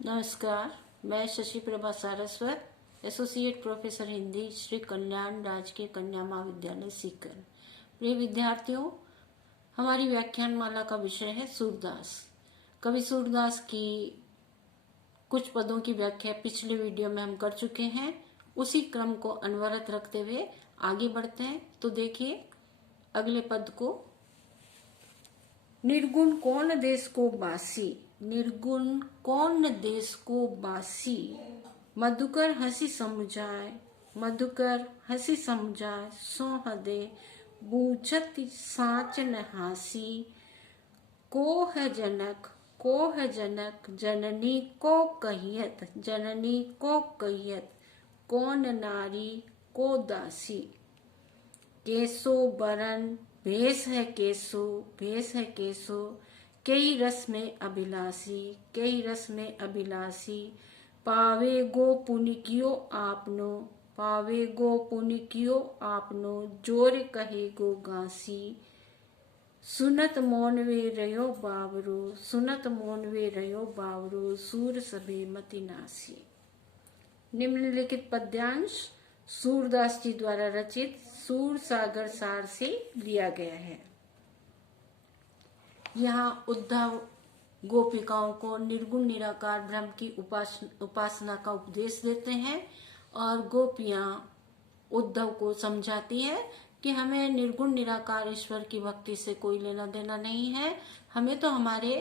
नमस्कार, मैं Shashi Prabha Saraswat, associate professor Hindi, Shri Kalyan राजकीय कन्या महाविद्यालय सीकर। प्रिय विद्यार्थियों, हमारी व्याख्यान माला का विषय है सूरदास। कवि सूरदास की कुछ पदों की व्याख्या पिछले वीडियो में हम कर चुके हैं। उसी क्रम को अनवरत रखते हुए आगे बढ़ते हैं। तो देखिए अगले पद को। निर्गुण कौन देश को बासी, निर्गुण कौन देश को बासी, मधुकर हंसी समुझाए, मधुकर हंसी समुझाए, सो हदे बूझत साच न हासी, को है जनक, को है जनक, जननी को कहियत, जननी को कहियत, कौन नारी को दासी, केसो बरन भेष है केसो, भेष है केसो, कई रस में अभिलाषी, कई रस में अभिलाषी, पावे गो पुनिकियो आपनो, पावे गो पुनिकियो आपनो, जोर कहे गो गासी, सुनत मौन वे रयो बावरो, सुनत मौन वे रयो बावरो, सूर सभे मति नासी। निम्नलिखित पद्यांश सूरदास जी द्वारा रचित सूर सागर सार से लिया गया है। यहाँ उद्धव गोपिकाओं को निर्गुण निराकार ब्रह्म की उपासना का उपदेश देते हैं और गोपियां उद्धव को समझाती है कि हमें निर्गुण निराकार ईश्वर की भक्ति से कोई लेना देना नहीं है। हमें तो हमारे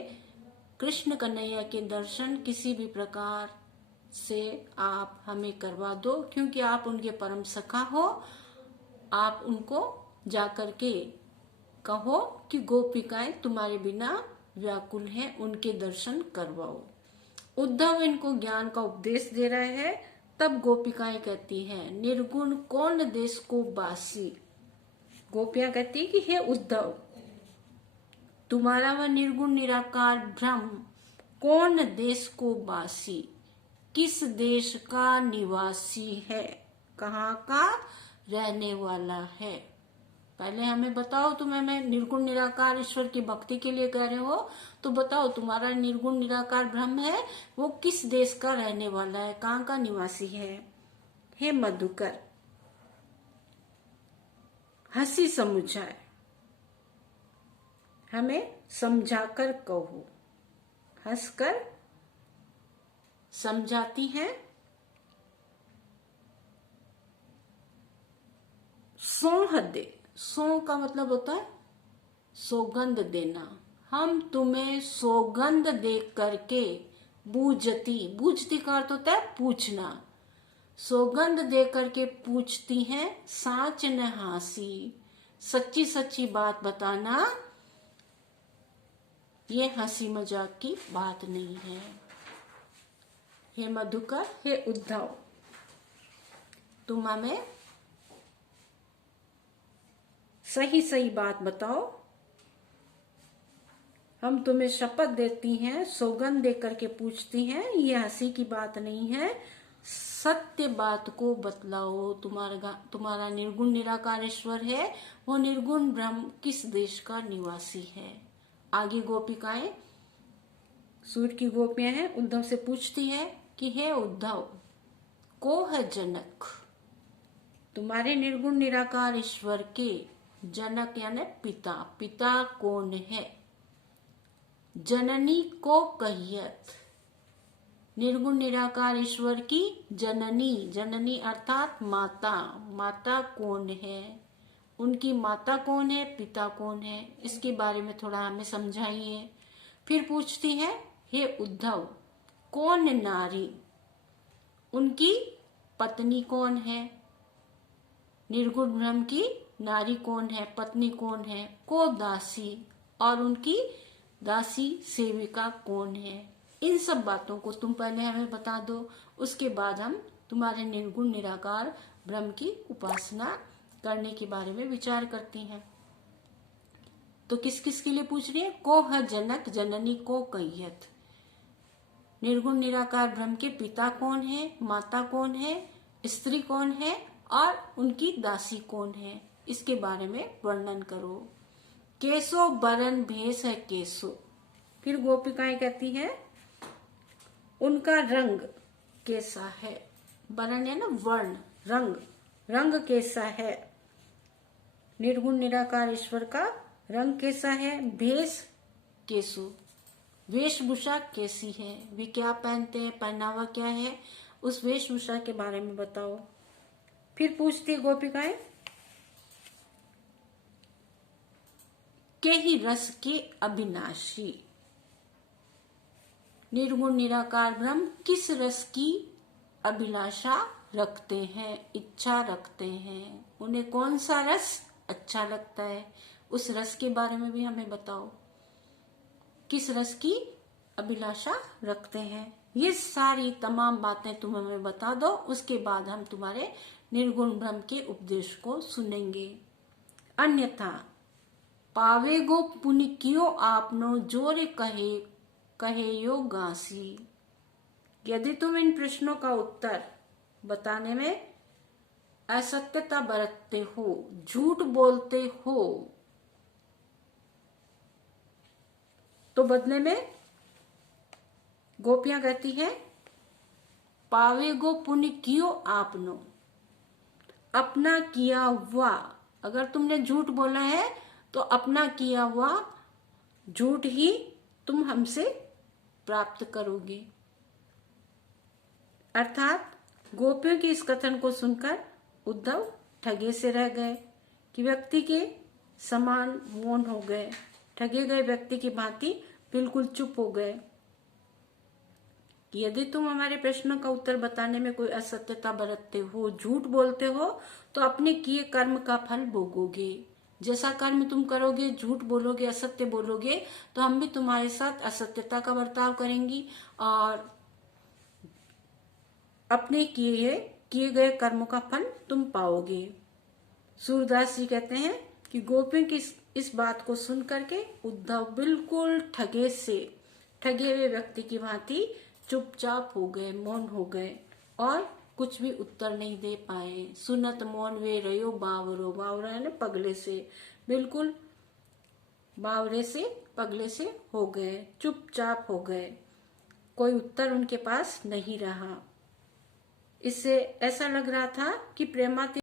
कृष्ण कन्हैया के दर्शन किसी भी प्रकार से आप हमें करवा दो, क्योंकि आप उनके परम सखा हो। आप उनको जाकर के कहो कि गोपिकाएं तुम्हारे बिना व्याकुल हैं, उनके दर्शन करवाओ। उद्धव इनको ज्ञान का उपदेश दे रहे हैं। तब गोपिकाएं कहती हैं, निर्गुण कौन देश को बासी। गोपियां कहती कि हे उद्धव, तुम्हारा वह निर्गुण निराकार ब्रह्म कौन देश को बासी, किस देश का निवासी है, कहाँ का रहने वाला है। पहले हमें बताओ, तुम हमें निर्गुण निराकार ईश्वर की भक्ति के लिए कह रहे हो, तो बताओ तुम्हारा निर्गुण निराकार ब्रह्म है वो किस देश का रहने वाला है, कहाँ का निवासी है। हे मधुकर हंसी समुझाए, हमें समझाकर कहो। हंसकर समझाती है। सौंह दे, सौ का मतलब होता है सौगंध देना। हम तुम्हें सौगंध दे करके बूझती, बूझती का अर्थ होता है पूछना, सौगंध दे करके पूछती हैं, साच न हासी, सच्ची सच्ची बात बताना, ये हंसी मजाक की बात नहीं है। हे मधुकर, हे उद्धव, तुम हमें सही सही बात बताओ। हम तुम्हें शपथ देती हैं, सौगंध दे करके पूछती हैं, ये हंसी की बात नहीं है, सत्य बात को बतलाओ। तुम्हारा निर्गुण निराकार ईश्वर है, वो निर्गुण ब्रह्म किस देश का निवासी है। आगे गोपिकाएं, सूर की गोपियां हैं, उद्धव से पूछती है कि हे उद्धव, को है जनक, तुम्हारे निर्गुण निराकार ईश्वर के जनक यानी पिता, पिता कौन है। जननी को कहियत, निर्गुण निराकार ईश्वर की जननी, जननी अर्थात माता, माता कौन है, उनकी माता कौन है, पिता कौन है, इसके बारे में थोड़ा हमें समझाइए। फिर पूछती है, हे उद्धव, कौन नारी, उनकी पत्नी कौन है, निर्गुण ब्रह्म की नारी कौन है, पत्नी कौन है, को दासी, और उनकी दासी सेविका कौन है। इन सब बातों को तुम पहले हमें बता दो, उसके बाद हम तुम्हारे निर्गुण निराकार ब्रह्म की उपासना करने के बारे में विचार करती हैं। तो किस किस के लिए पूछ रही है। को है जनक, जननी को कहियत, निर्गुण निराकार ब्रह्म के पिता कौन है, माता कौन है, स्त्री कौन है और उनकी दासी कौन है, इसके बारे में वर्णन करो। केसो बरन भेष है केसो। फिर गोपिकाएं कहती हैं, उनका रंग कैसा है। वर्ण है ना, वर्ण, रंग, रंग कैसा है। निर्गुण निराकार ईश्वर का रंग कैसा है। भेष केसु, वेशभूषा कैसी है, वे क्या पहनते हैं, पहनावा क्या है, उस वेशभूषा के बारे में बताओ। फिर पूछती गोपिकाएं, के ही रस के अविनाशी। निर्गुण निराकार ब्रह्म किस रस की अभिलाषा रखते हैं, इच्छा रखते हैं, उन्हें कौन सा रस अच्छा लगता है, उस रस के बारे में भी हमें बताओ। किस रस की अभिलाषा रखते हैं, ये सारी तमाम बातें तुम हमें बता दो। उसके बाद हम तुम्हारे निर्गुण ब्रह्म के उपदेश को सुनेंगे। अन्यथा पावेगो पुनि कियो आपनो जोरे कहे कहे यो गासी। यदि तुम इन प्रश्नों का उत्तर बताने में असत्यता बरतते हो, झूठ बोलते हो, तो बदले में गोपियां कहती हैं, पावेगो पुण्य कियो आपनो, अपना किया हुआ, अगर तुमने झूठ बोला है तो अपना किया हुआ झूठ ही तुम हमसे प्राप्त करोगे। अर्थात गोपियों के इस कथन को सुनकर उद्धव ठगे से रह गए कि व्यक्ति के समान मौन हो गए, ठगे गए व्यक्ति की भांति बिल्कुल चुप हो गए। यदि तुम हमारे प्रश्नों का उत्तर बताने में कोई असत्यता बरतते हो, झूठ बोलते हो, तो अपने किए कर्म का फल भोगोगे। जैसा कर्म तुम करोगे, झूठ बोलोगे, असत्य बोलोगे, तो हम भी तुम्हारे साथ असत्यता का बर्ताव करेंगी और अपने किए गए कर्मों का फल तुम पाओगे। सूरदास जी कहते हैं कि गोपियों की इस बात को सुन करके उद्धव बिल्कुल ठगे हुए व्यक्ति की भांति चुपचाप हो गए, मौन हो गए और कुछ भी उत्तर नहीं दे पाए। सुनत मौन वे रयो बावरो, बावरा है ना पगले से, बिल्कुल बावरे से पगले से हो गए, चुपचाप हो गए, कोई उत्तर उनके पास नहीं रहा। इससे ऐसा लग रहा था कि प्रेमातीत